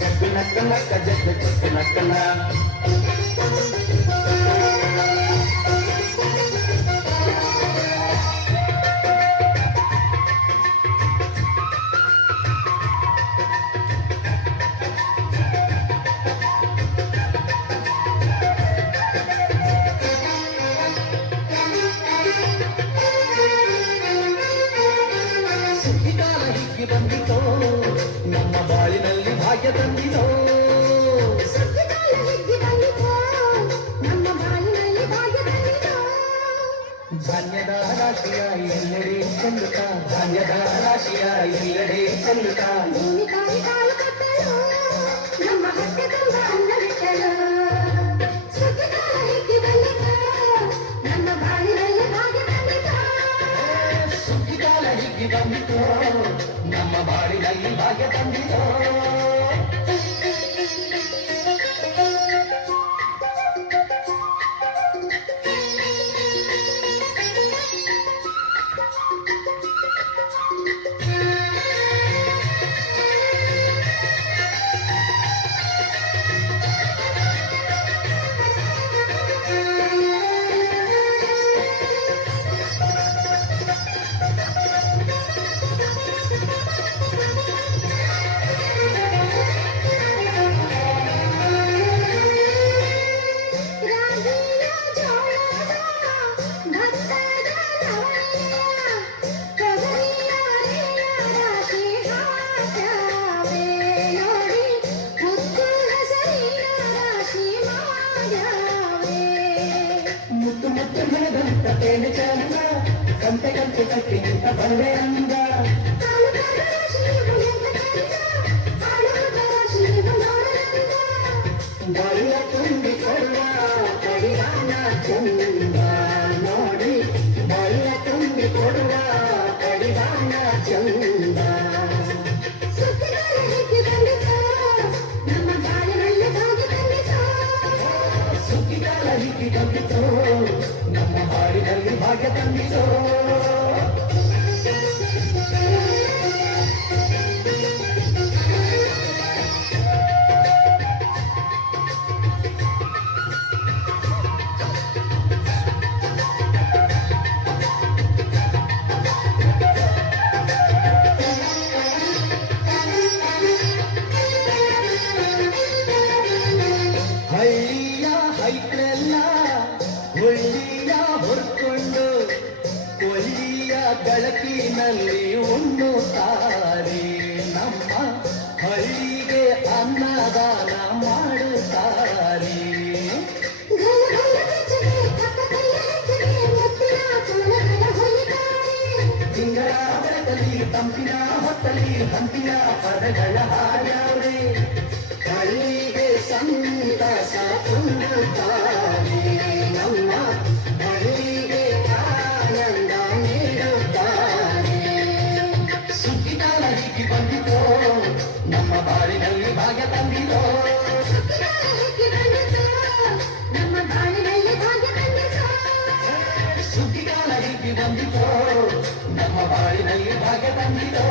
ಜಗ್ಗು ನಕ್ಕ ನಕ್ಕ ಜಗ್ಗು ಜಗ್ಗು ನಕ್ಕನ. ಬಂದಿತೋ ನಮ್ಮ ಬಾಳಿನಲ್ಲಿ ಭಾಗ್ಯ ತಂದಿತೋ. ಸುಗ್ಗಿಕಾಲ ಹಿಗ್ಗಿ ಬಂದಿತೋ ನಮ್ಮ ಬಾಳಿನಲ್ಲಿ ಭಾಗ್ಯ ತಂದಿತೋ. ಧಾನ್ಯದ ರಾಶಿಯ ಎಲ್ಲೆಡೆ ಚೆಲ್ಲುತ್ತ, ಧಾನ್ಯದ ರಾಶಿಯ ಎಲ್ಲೆಡೆ ಚೆಲ್ಲುತ್ತ. ಭೂಮಿ ತಾಯಿ ಕಾಲು ಕಟ್ಟಲು ನಮ್ಮ ಹೊಟ್ಟೆ ತುಂಬ ಅನ್ನವಿಟ್ಟಳು. ಸುಗ್ಗಿಕಾಲ ಹಿಗ್ಗಿ ಬಂದಿತೋ ನಮ್ಮ ಬಾಳಿನಲ್ಲಿ ಭಾಗ್ಯ ತಂದಿತೋ. ಸುಗ್ಗಿಕಾಲ ಹಿಗ್ಗಿ ಬಂದಿತೋ ನಮ್ಮ ಬಾಳಿನಲ್ಲಿ ಭಾಗ್ಯ ತಂದಿತೋ. ಮುತ್ತು ಮುತ್ತು ಮನದಂತ ತೇನೆ ಚಂದ, ಕಂತೆ ಕಂತೆ ಕಟ್ಟಿ ನಿಂತ ಬಂದೆ ಅಂದ. ಬಳ್ಳ ತುಂಬಿ ಕೊಡುವ ಕಡಿದಾನ ಚಂದ ನೋಡಿ, ಬಳ್ಳ ತುಂಬಿ ಕೊಡುವ ಕಡಿದಾನ ಚಂದ. ಸುಗ್ಗಿಕಾಲ ಹಿಗ್ಗಿ ಬಂದಿತೋ ನಮ್ಮ ಬಾಳಿನಲ್ಲಿ ಭಾಗ್ಯ ತಂದಿತೋ. ಹಳ್ಳಿಯ ಹೈಕ್ಳೆಲ್ಲ ಒಳ್ಳಿಯ ಹೊರ್ಕೊಂಡು ಕೊಲ್ಲಿಯ ಬೆಳಕಿನಲ್ಲಿ ಉಣ್ಣುತ್ತಾರೆ. ನಮ್ಮ ಹಳ್ಳಿಗೆ ಅನ್ನದಾನ ಮಾಡುತ್ತಾರೆ. ತಿಂಗಳ ಬೆಳಕಲ್ಲಿ ತಂಪಿನ ಹೊತ್ತಲಿ ಹಂಪಿನ ಪದಗಳ ಹಾಡವ್ರೆ. ಹಳ್ಳಿಗೆ ಸಂತಸ ತುಂಬುತ್ತಾರೆ, ನಮ್ಮ ಹಳ್ಳಿಗೆ ಆನಂದ ನೀಡುತ್ತಾರೆ. ಸುಗ್ಗಿಕಾಲ ಹಿಗ್ಗಿ ಬಂದಿತೋ ನಮ್ಮ ಬಾಳಿನಲ್ಲಿ ಭಾಗ್ಯ ತಂದಿತೋ. ನಮ್ಮ ಬಾಳಿನಲ್ಲಿ ಭಾಗ್ಯ ತಂದಿತೋ. ಸುಗ್ಗಿಕಾಲ ಹಿಗ್ಗಿ ಬಂದಿತೋ ನಮ್ಮ ಬಾಳಿನಲ್ಲಿ ಭಾಗ್ಯ ತಂದಿತೋ.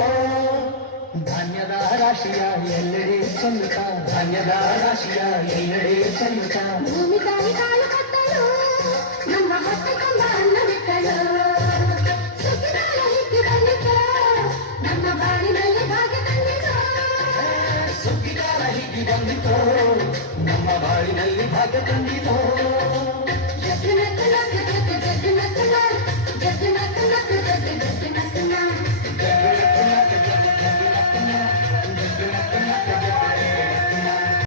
ಧಾನ್ಯದ ರಾಶಿಯ ಎಲ್ಲೆಡೆ ಚೆಲ್ಲುತ್ತ, ಧಾನ್ಯದ ರಾಶಿಯ ಎಲ್ಲೆಡೆ ಚೆಲ್ಲುತ್ತ. ಭೂಮಿ ತಾಯಿ ಕಾಲು ಕಟ್ಟಲು ನಮ್ಮ ಹೊಟ್ಟೆ ತುಂಬ ಅನ್ನವಿಟ್ಟಳು. ಸುಗ್ಗಿಕಾಲ ಹಿಗ್ಗಿ ಬಂದಿತೋ ನಮ್ಮ ಬಾಳಿನಲ್ಲಿ ಭಾಗ್ಯ ತಂದಿತೋ. ಸುಗ್ಗಿಕಾಲ ಹಿಗ್ಗಿ ಬಂದಿತೋ ನಮ್ಮ ಬಾಳಿನಲ್ಲಿ ಭಾಗ್ಯ ತಂದಿತೋ. ಜಗ್ಗು ನಕ್ಕ ನಕ್ಕ